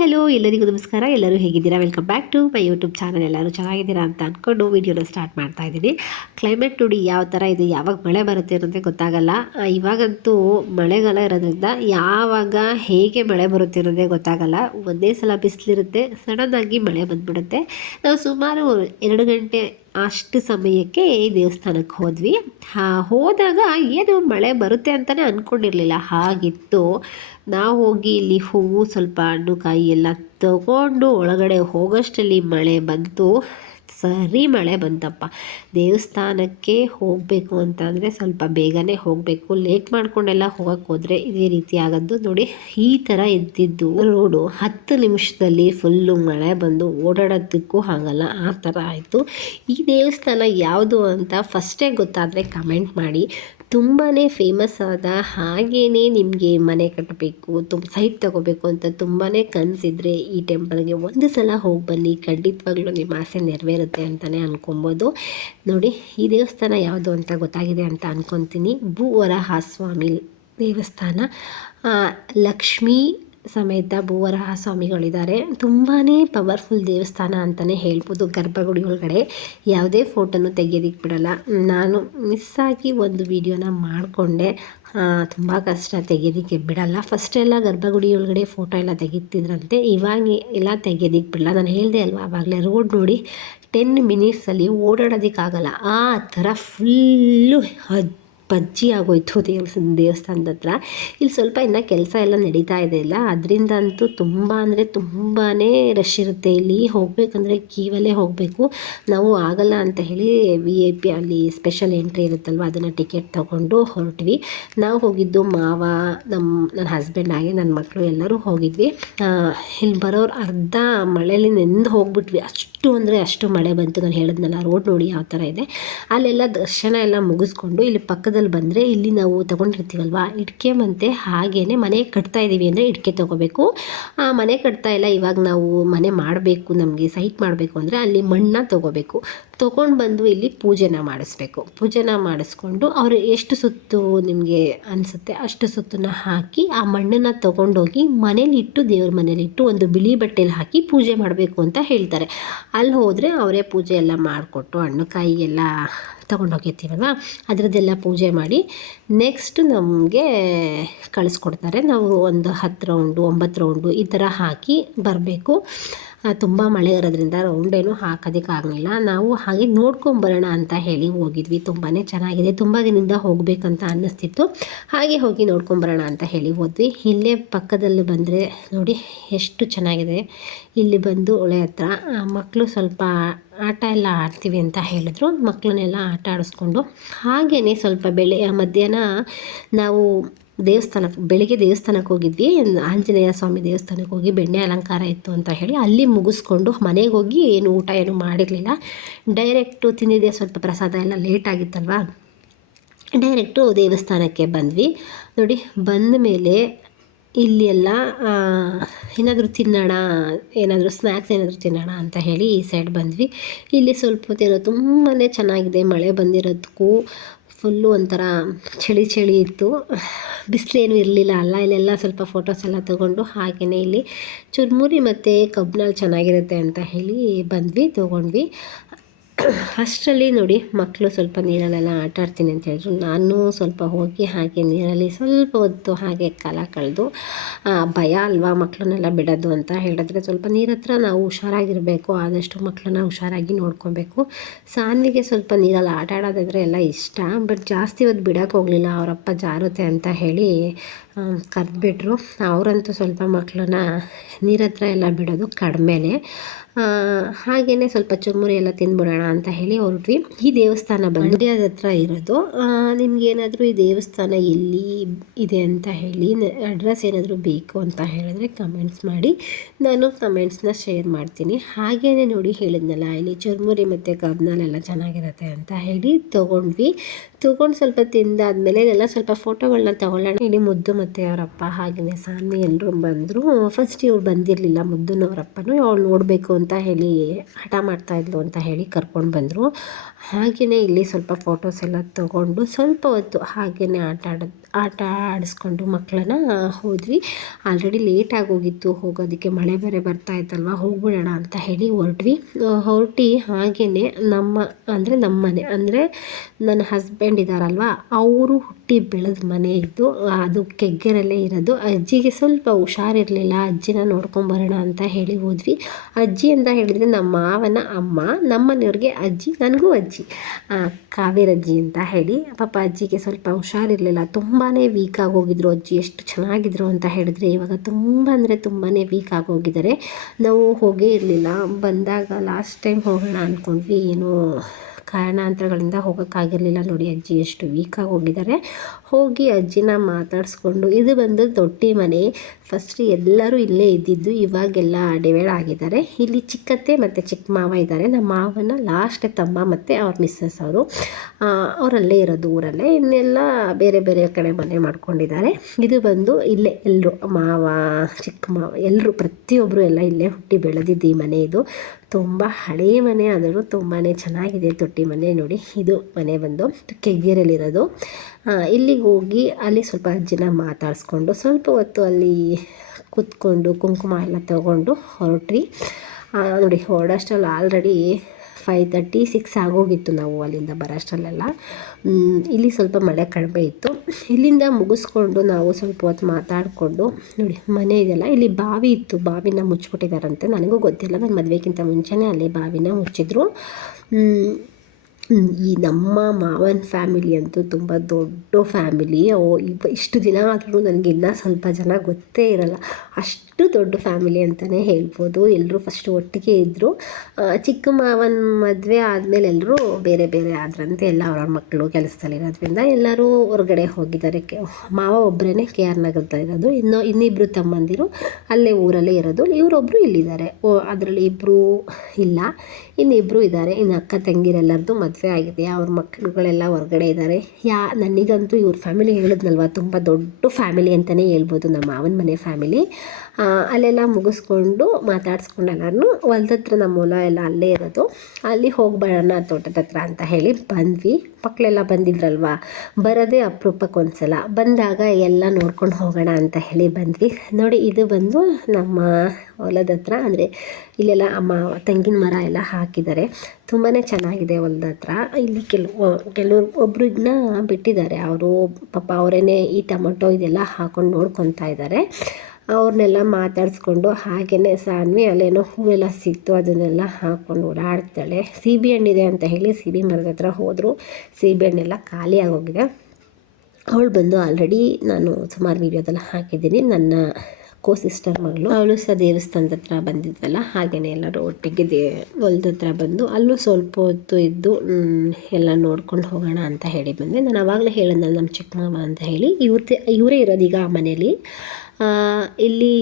Hello, ಎಲ್ಲರಿಗೂ ನಮಸ್ಕಾರ. ಎಲ್ಲರೂ ಹೇಗಿದ್ದೀರಾ? Welcome back to my YouTube channel ಎಲ್ಲರೂ ಚೆನ್ನಾಗಿದ್ದೀರಾ ಅಂತ ಅಂದ್ಕೊಂಡು ವೀಡಿಯೋನ ಸ್ಟಾರ್ಟ್ ಮಾಡ್ತಾ ಇದ್ದೀನಿ. ಕ್ಲೈಮೇಟ್ ನೋಡಿ ಯಾವ ಥರ ಇದೆ, ಯಾವಾಗ ಮಳೆ ಬರುತ್ತೆ ಅನ್ನೋದೇ ಗೊತ್ತಾಗಲ್ಲ. ಇವಾಗಂತೂ ಮಳೆಗಾಲ ಇರೋದ್ರಿಂದ ಯಾವಾಗ ಹೇಗೆ ಮಳೆ ಬರುತ್ತೆ ಅನ್ನೋದೇ ಗೊತ್ತಾಗಲ್ಲ. ಒಂದೇ ಸಲ ಬಿಸಿಲಿರುತ್ತೆ ಸಡನ್ನಾಗಿ ಮಳೆ ಬಂದ್ಬಿಡುತ್ತೆ. ನಾವು ಸುಮಾರು ಎರಡು ಗಂಟೆ ಅಷ್ಟು ಸಮಯಕ್ಕೆ ಈ ದೇವಸ್ಥಾನಕ್ಕೆ ಹೋದ್ವಿ. ಹೋದಾಗ ಏನು ಮಳೆ ಬರುತ್ತೆ ಅಂತಲೇ ಅಂದ್ಕೊಂಡಿರಲಿಲ್ಲ ಹಾಗಿತ್ತು. ನಾವು ಹೋಗಿ ಇಲ್ಲಿ ಹೂವು, ಸ್ವಲ್ಪ ಹಣ್ಣು, ಕಾಯಿ ಎಲ್ಲ ತಗೊಂಡು ಒಳಗಡೆ ಹೋಗೋಷ್ಟರಲ್ಲಿ ಮಳೆ ಬಂತು. ಸರಿ ಮಳೆ ಬಂತಪ್ಪ. ದೇವಸ್ಥಾನಕ್ಕೆ ಹೋಗಬೇಕು ಅಂತಂದರೆ ಸ್ವಲ್ಪ ಬೇಗನೆ ಹೋಗಬೇಕು. ಲೇಟ್ ಮಾಡ್ಕೊಂಡೆಲ್ಲ ಹೋಗಕ್ಕೆ ಹೋದರೆ ಇದೇ ರೀತಿ ಆಗದ್ದು ನೋಡಿ, ಈ ಥರ ಇದ್ದಿದ್ದು ರೋಡು ಹತ್ತು ನಿಮಿಷದಲ್ಲಿ ಫುಲ್ಲು ಮಳೆ ಬಂದು ಓಡಾಡೋದಕ್ಕೂ ಆಗಲ್ಲ ಆ ಥರ ಆಯಿತು. ಈ ದೇವಸ್ಥಾನ ಯಾವುದು ಅಂತ ಫಸ್ಟೇ ಗೊತ್ತಾದರೆ ಕಮೆಂಟ್ ಮಾಡಿ. ತುಂಬಾ ಫೇಮಸ್ ಆದ ಹಾಗೇ ನಿಮಗೆ ಮನೆ ಕಟ್ಟಬೇಕು ತುಂಬ ಸೈಟ್ ತಗೋಬೇಕು ಅಂತ ತುಂಬಾ ಕನಸಿದ್ರೆ ಈ ಟೆಂಪಲ್ಗೆ ಒಂದು ಸಲ ಹೋಗಿ ಬನ್ನಿ. ಖಂಡಿತವಾಗ್ಲೂ ನಿಮ್ಮ ಆಸೆ ನೆರವೇರುತ್ತೆ. ಅಂತಲೇ ಅನ್ಕೊಬೋದು. ನೋಡಿ, ಈ ದೇವಸ್ಥಾನ ಯಾವುದು ಅಂತ ಗೊತ್ತಾಗಿದೆ ಅಂತ ಅನ್ಕೊತೀನಿ. ಭೂವರಹ ಸ್ವಾಮಿ ದೇವಸ್ಥಾನ. ಲಕ್ಷ್ಮೀ ಸಮೇತ ಭೂವರಹ ಸ್ವಾಮಿಗಳಿದ್ದಾರೆ ತುಂಬಾ ಪವರ್ಫುಲ್ ದೇವಸ್ಥಾನ ಅಂತಲೇ ಹೇಳ್ಬೋದು ಗರ್ಭಗುಡಿ ಒಳಗಡೆ. ಯಾವುದೇ ಫೋಟೋನು ತೆಗೆಯೋದಿಕ್ಕೆ ಬಿಡಲ್ಲ. ನಾನು ಮಿಸ್ ಆಗಿ ಒಂದು ವಿಡಿಯೋನ ಮಾಡಿಕೊಂಡೆ. ತುಂಬ ಕಷ್ಟ. ತೆಗಿಯೋದಕ್ಕೆ ಬಿಡಲ್ಲ. ಫಸ್ಟೆಲ್ಲ ಗರ್ಭಗುಡಿ ಒಳಗಡೆ ಫೋಟೋ ಎಲ್ಲ ತೆಗಿತಿದ್ರಂತೆ. ಇವಾಗ ಎಲ್ಲ ತೆಗೆಯೋದಿಕ್ಕೆ ಬಿಡಲ್ಲ. ನಾನು ಹೇಳಿದೆ ಅಲ್ವಾ ಆವಾಗಲೇ ರೋಡ್ ನೋಡಿ. ಟೆನ್ ಮಿನಿಟ್ಸಲ್ಲಿ ಓಡಾಡೋದಕ್ಕಾಗಲ್ಲ. ಆ ಥರ ಫುಲ್ಲು ಪಜ್ಜಿ ಆಗೋಯ್ತು ದೇವಸ್ಥಾನ, ದೇವಸ್ಥಾನದ ಹತ್ರ. ಇಲ್ಲಿ ಸ್ವಲ್ಪ ಇನ್ನು ಕೆಲಸ ಎಲ್ಲ ನಡೀತಾ ಇದೆ ಇಲ್ಲ ಅದರಿಂದ ಅಂತೂ ತುಂಬ ಅಂದರೆ ತುಂಬಾ ರಶ್ ಇರುತ್ತೆ. ಇಲ್ಲಿ ಹೋಗಬೇಕಂದ್ರೆ ಕೀವಲ್ಲೇ ಹೋಗಬೇಕು. ನಾವು ಆಗಲ್ಲ ಅಂತ ಹೇಳಿ ವಿ ಐ ಪಿ ಅಲ್ಲಿ ಸ್ಪೆಷಲ್ ಎಂಟ್ರಿ ಇರುತ್ತಲ್ವ, ಅದನ್ನು ಟಿಕೆಟ್ ತೊಗೊಂಡು ಹೊರಟ್ವಿ. ನಾವು ಹೋಗಿದ್ದು ಮಾವ ನಮ್ಮ ನನ್ನ ಹಸ್ಬೆಂಡ್ ಆಗಿ ನನ್ನ ಮಕ್ಕಳು ಎಲ್ಲರೂ ಹೋಗಿದ್ವಿ. ಇಲ್ಲಿ ಬರೋರು ಅರ್ಧ ಮಳೆಯಲ್ಲಿ ನೆಂದು ಹೋಗ್ಬಿಟ್ವಿ. ಅಷ್ಟು ಅಂದರೆ ಅಷ್ಟು ಮಳೆ ಬಂತು. ನಾನು ಹೇಳಿದ್ನಲ್ಲ ರೋಡ್ ನೋಡಿ ಯಾವ ಥರ ಇದೆ. ಅಲ್ಲೆಲ್ಲ ದರ್ಶನ ಎಲ್ಲ ಮುಗಿಸ್ಕೊಂಡು ಇಲ್ಲಿ ಪಕ್ಕದಲ್ಲಿ ಬಂದರೆ ಇಲ್ಲಿ ನಾವು ತೊಗೊಂಡಿರ್ತೀವಲ್ವ? ಇಟ್ಕೆ ಮತ್ತೆ ಹಾಗೇನೆ ಮನೆ ಕಟ್ತಾ ಇದ್ದೀವಿ ಅಂದರೆ ಇಟ್ಕೆ ತೊಗೋಬೇಕು. ಆ ಮನೆ ಕಟ್ತಾ ಇಲ್ಲ, ಇವಾಗ ನಾವು ಮನೆ ಮಾಡಬೇಕು, ನಮಗೆ ಸೈಟ್ ಮಾಡಬೇಕು ಅಂದರೆ ಅಲ್ಲಿ ಮಣ್ಣ ತೊಗೋಬೇಕು. ತೊಗೊಂಡು ಬಂದು ಇಲ್ಲಿ ಪೂಜೆನ ಮಾಡಿಸ್ಬೇಕು. ಪೂಜೆನ ಮಾಡಿಸ್ಕೊಂಡು ಅವರು ಎಷ್ಟು ಸುತ್ತು ನಿಮಗೆ ಅನಿಸುತ್ತೆ ಅಷ್ಟು ಸುತ್ತನ್ನ ಹಾಕಿ ಆ ಮಣ್ಣನ್ನು ತೊಗೊಂಡೋಗಿ ಮನೇಲಿಟ್ಟು ದೇವ್ರ ಮನೇಲಿಟ್ಟು ಒಂದು ಬಿಳಿ ಬಟ್ಟೆಲಿ ಹಾಕಿ ಪೂಜೆ ಮಾಡಬೇಕು ಅಂತ ಹೇಳ್ತಾರೆ. ಅಲ್ಲಿ ಹೋದರೆ ಅವರೇ ಪೂಜೆ ಎಲ್ಲ ಮಾಡಿಕೊಟ್ಟು ಹಣ್ಣು, ಕಾಯಿ ಎಲ್ಲ ತೊಗೊಂಡೋಗಿರ್ತೀವಲ್ವ? ಅದರದ್ದೆಲ್ಲ ಪೂಜೆ ಮಾಡಿ ನೆಕ್ಸ್ಟ್ ನಮಗೆ ಕಳಿಸ್ಕೊಡ್ತಾರೆ. ನಾವು ಒಂದು ಹತ್ತು ರೌಂಡು ಒಂಬತ್ತು ರೌಂಡು ಈ ಥರ ಹಾಕಿ ಬರಬೇಕು. ತುಂಬ ಮಳೆ ಇರೋದ್ರಿಂದ ರೌಂಡೇನು ಹಾಕೋದಕ್ಕಾಗಲಿಲ್ಲ. ನಾವು ಹಾಗೆ ನೋಡ್ಕೊಂಬರೋಣ ಅಂತ ಹೇಳಿ ಹೋಗಿದ್ವಿ. ತುಂಬಾ ಚೆನ್ನಾಗಿದೆ. ತುಂಬ ದಿನದಿಂದ ಹೋಗಬೇಕಂತ ಅನ್ನಿಸ್ತಿತ್ತು. ಹಾಗೆ ಹೋಗಿ ನೋಡ್ಕೊಂಬರೋಣ ಅಂತ ಹೇಳಿ ಹೋದ್ವಿ. ಇಲ್ಲೇ ಪಕ್ಕದಲ್ಲಿ ಬಂದರೆ ನೋಡಿ ಎಷ್ಟು ಚೆನ್ನಾಗಿದೆ. ಇಲ್ಲಿ ಬಂದು ಹೊಳೆ ಹತ್ರ ಮಕ್ಕಳು ಸ್ವಲ್ಪ ಆಟ ಎಲ್ಲ ಆಡ್ತೀವಿ ಅಂತ ಹೇಳಿದ್ರು. ಮಕ್ಕಳನ್ನೆಲ್ಲ ಆಟ ಆಡಿಸ್ಕೊಂಡು ಹಾಗೆಯೇ ಸ್ವಲ್ಪ ಬೆಳೆ ಮಧ್ಯಾಹ್ನ ನಾವು ದೇವಸ್ಥಾನಕ್ಕೆ ಬೆಳಿಗ್ಗೆ ದೇವಸ್ಥಾನಕ್ಕೆ ಹೋಗಿದ್ವಿ. ಆಂಜನೇಯ ಸ್ವಾಮಿ ದೇವಸ್ಥಾನಕ್ಕೆ ಹೋಗಿ ಬೆಣ್ಣೆ ಅಲಂಕಾರ ಇತ್ತು ಅಂತ ಹೇಳಿ ಅಲ್ಲಿ ಮುಗಿಸ್ಕೊಂಡು ಮನೆಗೆ ಹೋಗಿ ಏನು ಊಟ ಏನು ಮಾಡಿರಲಿಲ್ಲ. ಡೈರೆಕ್ಟು ತಿಂದಿದ್ದೆ ಸ್ವಲ್ಪ ಪ್ರಸಾದ ಎಲ್ಲ ಲೇಟ್ ಆಗಿತ್ತಲ್ವಾ? ಡೈರೆಕ್ಟು ದೇವಸ್ಥಾನಕ್ಕೆ ಬಂದ್ವಿ. ನೋಡಿ, ಬಂದ ಮೇಲೆ ಇಲ್ಲಿ ಎಲ್ಲ ಏನಾದರೂ ತಿನ್ನೋಣ, ಏನಾದರೂ ಸ್ನ್ಯಾಕ್ಸ್ ಏನಾದರೂ ತಿನ್ನೋಣ ಅಂತ ಹೇಳಿ ಈ ಸೈಡ್ ಬಂದ್ವಿ. ಇಲ್ಲಿ ಸ್ವಲ್ಪ ಹೊತ್ತೇನೋ ತುಂಬಾ ಚೆನ್ನಾಗಿದೆ. ಮಳೆ ಬಂದಿರೋದಕ್ಕೂ ಫುಲ್ಲು ಒಂಥರ ಚಳಿ ಚಳಿ ಇತ್ತು. ಬಿಸಿಲೇನು ಇರಲಿಲ್ಲ ಅಲ್ಲ, ಇಲ್ಲೆಲ್ಲ ಸ್ವಲ್ಪ ಫೋಟೋಸ್ ಎಲ್ಲ ತೊಗೊಂಡು ಹಾಗೆಯೇ ಇಲ್ಲಿ ಚುರ್ಮುರಿ ಮತ್ತು ಕಬ್ಬಿನಲ್ಲಿ ಚೆನ್ನಾಗಿರುತ್ತೆ ಅಂತ ಹೇಳಿ ಬಂದ್ವಿ, ತೊಗೊಂಡ್ವಿ. ಅಷ್ಟರಲ್ಲಿ ನೋಡಿ ಮಕ್ಕಳು ಸ್ವಲ್ಪ ನೀರಲ್ಲೆಲ್ಲ ಆಟ ಆಡ್ತೀನಿ ಅಂತ ಹೇಳಿದ್ರು. ನಾನು ಸ್ವಲ್ಪ ಹೋಗಿ ಹಾಗೆ ನೀರಲ್ಲಿ ಸ್ವಲ್ಪ ಹೊತ್ತು ಹಾಗೆ ಕಾಲ ಕಳೆದು ಭಯ ಅಲ್ವಾ ಮಕ್ಕಳನ್ನೆಲ್ಲ ಬಿಡೋದು ಅಂತ ಹೇಳಿದ್ರೆ ಸ್ವಲ್ಪ ನೀರ ಹತ್ರ ನಾವು ಹುಷಾರಾಗಿರಬೇಕು. ಆದಷ್ಟು ಮಕ್ಕಳನ್ನ ಹುಷಾರಾಗಿ ನೋಡ್ಕೊಬೇಕು. ಸಾನ್ವಿಗೆ ಸ್ವಲ್ಪ ನೀರಲ್ಲಿ ಆಟ ಆಡೋದಂದರೆ ಎಲ್ಲ ಇಷ್ಟ, ಬಟ್ ಜಾಸ್ತಿ ಹೊತ್ತು ಬಿಡೋಕ್ಕೆ ಹೋಗಲಿಲ್ಲ. ಅವರಪ್ಪ ಜಾರುತ್ತೆ ಅಂತ ಹೇಳಿ ಕರೆದ್ಬಿಟ್ರು ಅವರಂತೂ ಸ್ವಲ್ಪ ಮಕ್ಕಳನ್ನ ನೀರ ಹತ್ರ ಎಲ್ಲ ಬಿಡೋದು ಕಡಿಮೆನೇ. ಹಾಗೆಯೇ ಸ್ವಲ್ಪ ಚುರುಮುರಿ ಎಲ್ಲ ತಿಂದ್ಬಿಡೋಣ ಅಂತ ಹೇಳಿ ಹೊರಟ್ವಿ. ಈ ದೇವಸ್ಥಾನ ಮಂಡ್ಯದ ಹತ್ರ ಇರೋದು. ನಿಮ್ಗೇನಾದರೂ ಈ ದೇವಸ್ಥಾನ ಎಲ್ಲಿ ಇದೆ ಅಂತ ಹೇಳಿ ಅಡ್ರೆಸ್ ಏನಾದರೂ ಬೇಕು ಅಂತ ಹೇಳಿದ್ರೆ ಕಮೆಂಟ್ಸ್ ಮಾಡಿ. ನಾನು ಕಮೆಂಟ್ಸ್ನ ಶೇರ್ ಮಾಡ್ತೀನಿ. ಹಾಗೆಯೇ ನೋಡಿ ಹೇಳಿದ್ನಲ್ಲ, ಇಲ್ಲಿ ಚುರುಮುರಿ ಮತ್ತು ಕಬ್ನಲ್ಲೆಲ್ಲ ಚೆನ್ನಾಗಿರುತ್ತೆ ಅಂತ ಹೇಳಿ ತೊಗೊಂಡ್ವಿ. ತೊಗೊಂಡು ಸ್ವಲ್ಪ ತಿಂದಾದ್ಮೇಲೆ ಎಲ್ಲ ಸ್ವಲ್ಪ ಫೋಟೋಗಳನ್ನ ತಗೊಳ್ಳೋಣ. ಇಲ್ಲಿ ಮುದ್ದು ಮತ್ತು ಅವರಪ್ಪ ಹಾಗೆಯೇ ಎಲ್ಲರೂ ಬಂದರು. ಫಸ್ಟ್ ಇವ್ರು ಬಂದಿರಲಿಲ್ಲ ಮುದ್ದುನವರಪ್ಪನೂ ಅವಳು ನೋಡಬೇಕು ಅಂತ ಹೇಳಿ ಹಠ ಮಾಡ್ತಾಯಿದ್ಲು ಅಂತ ಹೇಳಿ ಕರ್ಕೊಂಡು ಬಂದರು. ಹಾಗೆಯೇ ಇಲ್ಲಿ ಸ್ವಲ್ಪ ಫೋಟೋಸ್ ಎಲ್ಲ ತೊಗೊಂಡು ಸ್ವಲ್ಪ ಹೊತ್ತು ಹಾಗೆಯೇ ಆಟ ಆಡೋದು ಆಟ ಆಡಿಸ್ಕೊಂಡು ಮಕ್ಕಳನ್ನ ಹೋದ್ವಿ. ಆಲ್ರೆಡಿ ಲೇಟಾಗಿ ಹೋಗಿತ್ತು. ಹೋಗೋದಕ್ಕೆ ಮಳೆ ಬೇರೆ ಬರ್ತಾ ಇತ್ತಲ್ವ? ಹೋಗ್ಬಿಡೋಣ ಅಂತ ಹೇಳಿ ಹೊರಟ್ವಿ. ಹೊರಟಿ ಹಾಗೇ ನಮ್ಮ, ಅಂದರೆ ನಮ್ಮ ಮನೆ ಅಂದರೆ ನನ್ನ ಹಸ್ಬೆಂಡ್ ಇದ್ದಾರಲ್ವ ಅವರು ಹುಟ್ಟಿ ಬೆಳೆದ ಮನೆ ಇತ್ತು. ಅದು ಕೆಗ್ಗೆರಲ್ಲೇ ಇರೋದು. ಅಜ್ಜಿಗೆ ಸ್ವಲ್ಪ ಹುಷಾರಿರಲಿಲ್ಲ. ಅಜ್ಜಿನ ನೋಡ್ಕೊಂಬರೋಣ ಅಂತ ಹೇಳಿ ಹೋದ್ವಿ. ಅಜ್ಜಿ ಅಂತ ಹೇಳಿದರೆ ನಮ್ಮ ಮಾವನ ಅಮ್ಮ ನಮ್ಮನೆಯವ್ರಿಗೆ ಅಜ್ಜಿ, ನನಗೂ ಅಜ್ಜಿ. ಕಾವೇರಜ್ಜಿ ಅಂತ ಹೇಳಿ. ಪಾಪ ಅಜ್ಜಿಗೆ ಸ್ವಲ್ಪ ಹುಷಾರಿರಲಿಲ್ಲ. ತುಂಬಾ ವೀಕ್ ಆಗೋಗಿದ್ರು, ಅಜ್ಜಿ ಎಷ್ಟು ಚೆನ್ನಾಗಿದ್ರು ಅಂತ ಹೇಳಿದ್ರೆ ಇವಾಗ ತುಂಬ ಅಂದರೆ ತುಂಬಾ ವೀಕ್ ಆಗೋಗಿದ್ದಾರೆ. ನಾವು ಹೋಗೇ ಇರಲಿಲ್ಲ. ಬಂದಾಗ ಲಾಸ್ಟ್ ಟೈಮ್ ಹೋಗೋಣ ಅಂದ್ಕೊಂಡ್ವಿ ಏನೋ ಕಾರಣಾಂತರಗಳಿಂದ ಹೋಗೋಕ್ಕಾಗಿರಲಿಲ್ಲ ನೋಡಿ ಅಜ್ಜಿ ಎಷ್ಟು ವೀಕಾಗಿ ಹೋಗಿದ್ದಾರೆ ಹೋಗಿ ಅಜ್ಜಿನ ಮಾತಾಡಿಸ್ಕೊಂಡು ಇದು ಬಂದು ತೊಟ್ಟಿ ಮನೆ. ಫಸ್ಟ್ ಎಲ್ಲರೂ ಇಲ್ಲೇ ಇದ್ದಿದ್ದು ಇವಾಗೆಲ್ಲ ಡಿವೈಡ್ ಆಗಿದ್ದಾರೆ. ಇಲ್ಲಿ ಚಿಕ್ಕತ್ತೆ ಮತ್ತು ಚಿಕ್ಕ ಮಾವ ಇದ್ದಾರೆ. ನಮ್ಮ ಮಾವನ ಲಾಸ್ಟ್ ತಮ್ಮ ಮತ್ತು ಅವ್ರ ಮಿಸ್ಸಸ್ ಅವರು. ಅವರಲ್ಲೇ ಇರೋದು ಊರಲ್ಲೇ. ಇನ್ನೆಲ್ಲ ಬೇರೆ ಬೇರೆ ಕಡೆ ಮನೆ ಮಾಡ್ಕೊಂಡಿದ್ದಾರೆ. ಇದು ಬಂದು ಇಲ್ಲೇ ಎಲ್ಲರೂ ಮಾವ, ಚಿಕ್ಕ ಮಾವ ಎಲ್ಲರೂ ಪ್ರತಿಯೊಬ್ಬರು ಎಲ್ಲ ಇಲ್ಲೇ ಹುಟ್ಟಿ ಬೆಳೆದಿದ್ದು ಈ ಮನೆ ಇದು. ತುಂಬ ಹಳೆಯ ಮನೆ ಆದರೂ ತುಂಬಾ ಚೆನ್ನಾಗಿದೆ ತೊಟ್ಟಿ ಮನೆ ನೋಡಿ. ಇದು ಮನೆ ಬಂದು ಕೆಗ್ಗೇರಲ್ಲಿರೋದು ಇಲ್ಲಿಗೆ ಹೋಗಿ ಅಲ್ಲಿ ಸ್ವಲ್ಪ ಅಜ್ಜಿನ ಮಾತಾಡಿಸ್ಕೊಂಡು, ಸ್ವಲ್ಪ ಹೊತ್ತು ಅಲ್ಲಿ ಕೂತ್ಕೊಂಡು, ಕುಂಕುಮ ಎಲ್ಲ ತಗೊಂಡು ಹೊರಟ್ರಿ ನೋಡಿ, ಹೊರಡೋಷ್ಟರಲ್ಲಿ ಆಲ್ರೆಡಿ ಫೈವ್ ತರ್ಟಿ ಸಿಕ್ಸ್ ಆಗೋಗಿತ್ತು ನಾವು ಅಲ್ಲಿಂದ ಬರೋಷ್ಟರಲ್ಲೆಲ್ಲ ಇಲ್ಲಿ ಸ್ವಲ್ಪ ಮಳೆ ಕಡಿಮೆ ಇತ್ತು. ಇಲ್ಲಿಂದ ಮುಗಿಸ್ಕೊಂಡು ನಾವು ಸ್ವಲ್ಪ ಹೊತ್ತು ಮಾತಾಡಿಕೊಂಡು, ನೋಡಿ, ಮನೆ ಇದೆಯಲ್ಲ, ಇಲ್ಲಿ ಬಾವಿ ಇತ್ತು. ಬಾವಿನ ಮುಚ್ಚಿಬಿಟ್ಟಿದ್ದಾರಂತೆ ನನಗೂ ಗೊತ್ತಿಲ್ಲ ನನ್ನ ಮದುವೆಗಿಂತ ಮುಂಚೆನೇ ಅಲ್ಲಿ ಬಾವಿನ ಮುಚ್ಚಿದ್ರು. ಈ ನಮ್ಮ ಮಾವನ ಫ್ಯಾಮಿಲಿ ಅಂತೂ ತುಂಬ ದೊಡ್ಡ ಫ್ಯಾಮಿಲಿ. ಇಷ್ಟು ದಿನ ಆದರೂ ನನಗೆ ಇನ್ನೂ ಸ್ವಲ್ಪ ಜನ ಗೊತ್ತೇ ಇರಲ್ಲ. ಅಷ್ಟು ದೊಡ್ಡ ಫ್ಯಾಮಿಲಿ ಅಂತಲೇ ಹೇಳ್ಬೋದು. ಎಲ್ಲರೂ ಫಸ್ಟ್ ಒಟ್ಟಿಗೆ ಇದ್ದರು ಚಿಕ್ಕ ಮಾವನ ಮದುವೆ ಆದಮೇಲೆ ಎಲ್ಲರೂ ಬೇರೆ ಬೇರೆ ಆದ್ರಂತೆ. ಎಲ್ಲ ಅವ್ರವ್ರ ಮಕ್ಕಳು ಕೆಲಸದಲ್ಲಿರೋದ್ರಿಂದ ಎಲ್ಲರೂ ಹೊರಗಡೆ ಹೋಗಿದ್ದಾರೆ. ಮಾವ ಒಬ್ಬರೇ ಕೆ ಆರ್ ನಗರದಲ್ಲಿ ಇರೋದು. ಇನ್ನು ಇನ್ನಿಬ್ಬರು ತಮ್ಮಂದಿರು ಅಲ್ಲೇ ಊರಲ್ಲೇ ಇರೋದು. ಇವರೊಬ್ಬರು ಇಲ್ಲಿದ್ದಾರೆ. ಓ, ಅದರಲ್ಲಿ ಇಬ್ಬರು ಇಲ್ಲ. ಇನ್ನಿಬ್ಬರು ಇದ್ದಾರೆ. ಇನ್ನು ಅಕ್ಕ ತಂಗಿರೆಲ್ಲರದ್ದು ಮದುವೆ ಆಗಿದೆ. ಅವ್ರ ಮಕ್ಕಳುಗಳೆಲ್ಲ ಹೊರಗಡೆ ಇದ್ದಾರೆ. ಯಾ ನನಗಂತೂ ಇವ್ರ ಫ್ಯಾಮಿಲಿ ಹೇಳಿದ್ನಲ್ವ? ತುಂಬ ದೊಡ್ಡ ಫ್ಯಾಮಿಲಿ ಅಂತಲೇ ಹೇಳ್ಬೋದು. ನಮ್ಮ ಮಾವನ ಮನೆ ಫ್ಯಾಮಿಲಿ ಅಲ್ಲೆಲ್ಲ ಮುಗಿಸ್ಕೊಂಡು ಮಾತಾಡಿಸ್ಕೊಂಡು ಎಲ್ಲರೂ ಹೊಲ್ದ ಹತ್ರ ನಮ್ಮ ಹೊಲ ಎಲ್ಲ ಅಲ್ಲೇ ಇರೋದು. ಅಲ್ಲಿ ಹೋಗ್ಬೇಡೋಣ ತೋಟದ ಹತ್ರ ಅಂತ ಹೇಳಿ ಬಂದ್ವಿ. ಮಕ್ಕಳೆಲ್ಲ ಬಂದಿದ್ರಲ್ವ? ಬರೋದೇ ಅಪರೂಪಕ್ಕೆ ಒಂದ್ಸಲ. ಬಂದಾಗ ಎಲ್ಲ ನೋಡ್ಕೊಂಡು ಹೋಗೋಣ ಅಂತ ಹೇಳಿ ಬಂದ್ವಿ. ನೋಡಿ, ಇದು ಬಂದು ನಮ್ಮ ಹೊಲದ ಹತ್ರ, ಅಂದರೆ ಇಲ್ಲೆಲ್ಲ ಅಮ್ಮ ತೆಂಗಿನ ಮರ ಎಲ್ಲ ಹಾಕಿದ್ದಾರೆ. ತುಂಬಾ ಚೆನ್ನಾಗಿದೆ ಹೊಲದ ಹತ್ರ. ಇಲ್ಲಿ ಕೆಲವು ಕೆಲವರು ಒಬ್ರನ್ನ ಬಿಟ್ಟಿದ್ದಾರೆ. ಅವರು ಪಾಪ ಅವರೇನೆ ಈ ಟೊಮೊಟೊ ಇದೆಲ್ಲ ಹಾಕೊಂಡು ನೋಡ್ಕೊತಾ ಇದ್ದಾರೆ. ಅವ್ರನ್ನೆಲ್ಲ ಮಾತಾಡಿಸ್ಕೊಂಡು ಹಾಗೆಯೇ ಸಾನ್ವಿ ಅಲ್ಲೇನೋ ಹೂವೆಲ್ಲ ಸಿಕ್ತು, ಅದನ್ನೆಲ್ಲ ಹಾಕ್ಕೊಂಡು ಓಡಾಡ್ತಾಳೆ. ಸೀಬೆ ಹಣ್ಣಿದೆ ಅಂತ ಹೇಳಿ ಸೀಬೆ ಮರದ ಹತ್ರ ಹೋದರು. ಸೀಬೆ ಹಣ್ಣೆಲ್ಲ ಖಾಲಿಯಾಗೋಗಿದೆ ಅವಳು ಬಂದು ಆಲ್ರೆಡಿ ನಾನು ಸುಮಾರು ವೀಡಿಯೋದೆಲ್ಲ ಹಾಕಿದ್ದೀನಿ. ನನ್ನ ಕೋ ಸಿಸ್ಟರ್ ಮಗಳು, ಅವಳು ಸಹ ದೇವಸ್ಥಾನದ ಹತ್ರ ಬಂದಿದ್ವಲ್ಲ ಹಾಗೆಯೇ ಎಲ್ಲರೂ ಒಟ್ಟಿಗೆ ದೇ, ಹೊಲದ ಹತ್ರ ಬಂದು ಅಲ್ಲೂ ಸ್ವಲ್ಪ ಹೊತ್ತು ಇದ್ದು ಎಲ್ಲ ನೋಡ್ಕೊಂಡು ಹೋಗೋಣ ಅಂತ ಹೇಳಿ ಬಂದೆ ನಾನು ಆವಾಗಲೇ ಹೇಳಿದ್ನಲ್ಲ ನಮ್ಮ ಚಿಕ್ಕಮ್ಮ ಅಂತ ಹೇಳಿ ಇವ್ರದ್ದೇ ಇವರೇ ಇರೋದೀಗ ಆ ಮನೇಲಿ ಇಲ್ಲಿ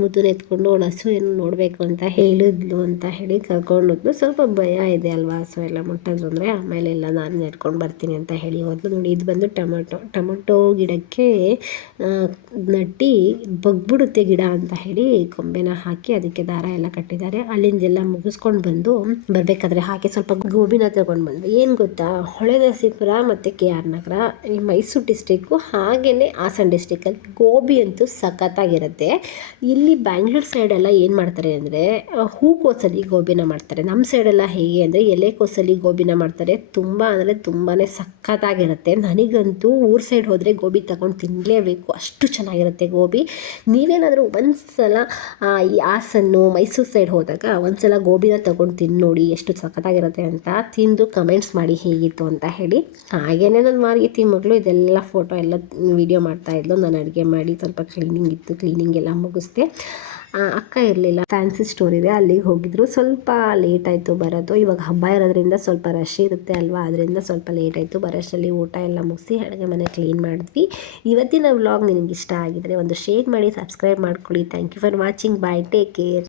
ಮುದ್ದನ್ನ ಎತ್ಕೊಂಡು ಅವಳು ಹಸು ಏನು ನೋಡಬೇಕು ಅಂತ ಹೇಳಿದ್ಲು ಅಂತ ಹೇಳಿ ಕರ್ಕೊಂಡೋದ್ಲು. ಸ್ವಲ್ಪ ಭಯ ಇದೆ ಅಲ್ವಾ ಹಸು ಎಲ್ಲ ಮುಟ್ಟೋದು ಅಂದರೆ? ಆಮೇಲೆ ಎಲ್ಲ ನಾನು ನೆಟ್ಕೊಂಡು ಬರ್ತೀನಿ ಅಂತ ಹೇಳಿ ಹೋದ್ಲು. ನೋಡಿ, ಇದು ಬಂದು ಟೊಮೊಟೊ ಟೊಮೊಟೊ ಗಿಡಕ್ಕೆ ನಟ್ಟಿ ಬಗ್ಬಿಡುತ್ತೆ ಗಿಡ ಅಂತ ಹೇಳಿ ಕೊಂಬೆನ ಹಾಕಿ ಅದಕ್ಕೆ ದಾರ ಎಲ್ಲ ಕಟ್ಟಿದ್ದಾರೆ. ಅಲ್ಲಿಂದೆಲ್ಲ ಮುಗಿಸ್ಕೊಂಡು ಬಂದು ಬರಬೇಕಾದ್ರೆ ಹಾಕಿ ಸ್ವಲ್ಪ ಗೋಬಿನ ತಗೊಂಡು ಬಂದು ಏನು ಗೊತ್ತಾ? ಹೊಳೆದಾಸಿಪುರ ಮತ್ತು ಕೆ ಆರ್ ನಗರ, ಈ ಮೈಸೂರು ಡಿಸ್ಟಿಕ್ಕು ಹಾಗೆಯೇ ಹಾಸನ ಡಿಸ್ಟಿಕಲ್ಲಿ ಗೋಬಿ ಅಂತೂ ಸಕ ಸಖತ್ತಾಗಿರುತ್ತೆ ಇಲ್ಲಿ ಬ್ಯಾಂಗ್ಳೂರ್ ಸೈಡೆಲ್ಲ ಏನು ಮಾಡ್ತಾರೆ ಅಂದರೆ ಹೂಕೋಸಲ್ಲಿ ಗೋಬಿನ ಮಾಡ್ತಾರೆ. ನಮ್ಮ ಸೈಡೆಲ್ಲ ಹೇಗೆ ಅಂದರೆ, ಎಲೆಕೋಸಲ್ಲಿ ಗೋಬಿನ ಮಾಡ್ತಾರೆ. ತುಂಬ ಅಂದರೆ ತುಂಬಾ ಸಖತ್ತಾಗಿರುತ್ತೆ. ನನಗಂತೂ ಊರ್ ಸೈಡ್ ಹೋದರೆ ಗೋಬಿ ತಗೊಂಡು ತಿನ್ನಲೇಬೇಕು ಅಷ್ಟು ಚೆನ್ನಾಗಿರುತ್ತೆ ಗೋಬಿ. ನೀವೇನಾದರೂ ಒಂದು ಸಲ ಈ ಹಾಸನ್ನು ಮೈಸೂರು ಸೈಡ್ ಹೋದಾಗ ಒಂದು ಸಲ ಗೋಬಿನ ತಗೊಂಡು ತಿಂದು ನೋಡಿ ಎಷ್ಟು ಸಖತ್ತಾಗಿರುತ್ತೆ ಅಂತ ತಿಂದು ಕಮೆಂಟ್ಸ್ ಮಾಡಿ ಹೇಗಿತ್ತು ಅಂತ ಹೇಳಿ. ಹಾಗೇನೆ ನನ್ನ ಮಾರ್ಗೀತಿ ಮಗಳು ಇದೆಲ್ಲ ಫೋಟೋ ಎಲ್ಲ ವೀಡಿಯೋ ಮಾಡ್ತಾಯಿದ್ಲು ನಾನು ಅಡುಗೆ ಮಾಡಿ ಸ್ವಲ್ಪ ಕ್ಲೀನಿಂಗ್ ಇತ್ತು ಕ್ಲೀನಿಂಗ್ ಎಲ್ಲ ಮುಗಿಸ್ದೆ. ಅಕ್ಕ ಇರಲಿಲ್ಲ ಫ್ಯಾನ್ಸಿ ಸ್ಟೋರ್ ಇದೆ, ಅಲ್ಲಿಗೆ ಹೋಗಿದ್ರು. ಸ್ವಲ್ಪ ಲೇಟ್ ಆಯಿತು ಬರೋದು. ಇವಾಗ ಹಬ್ಬ ಇರೋದ್ರಿಂದ ಸ್ವಲ್ಪ ರಶ್ ಇರುತ್ತೆ ಅಲ್ವಾ? ಅದರಿಂದ ಸ್ವಲ್ಪ ಲೇಟ್ ಆಯಿತು. ಬರೋಷ್ಟರಲ್ಲಿ ಊಟ ಎಲ್ಲ ಮುಗಿಸಿ ಅಡುಗೆ ಮನೆ ಕ್ಲೀನ್ ಮಾಡಿದ್ವಿ. ಇವತ್ತಿನ ವ್ಲಾಗ್ ನಿನಗೆ ಇಷ್ಟ ಆಗಿದರೆ ಒಂದು ಶೇರ್ ಮಾಡಿ ಸಬ್ಸ್ಕ್ರೈಬ್ ಮಾಡ್ಕೊಳ್ಳಿ. Thank you for watching bye take care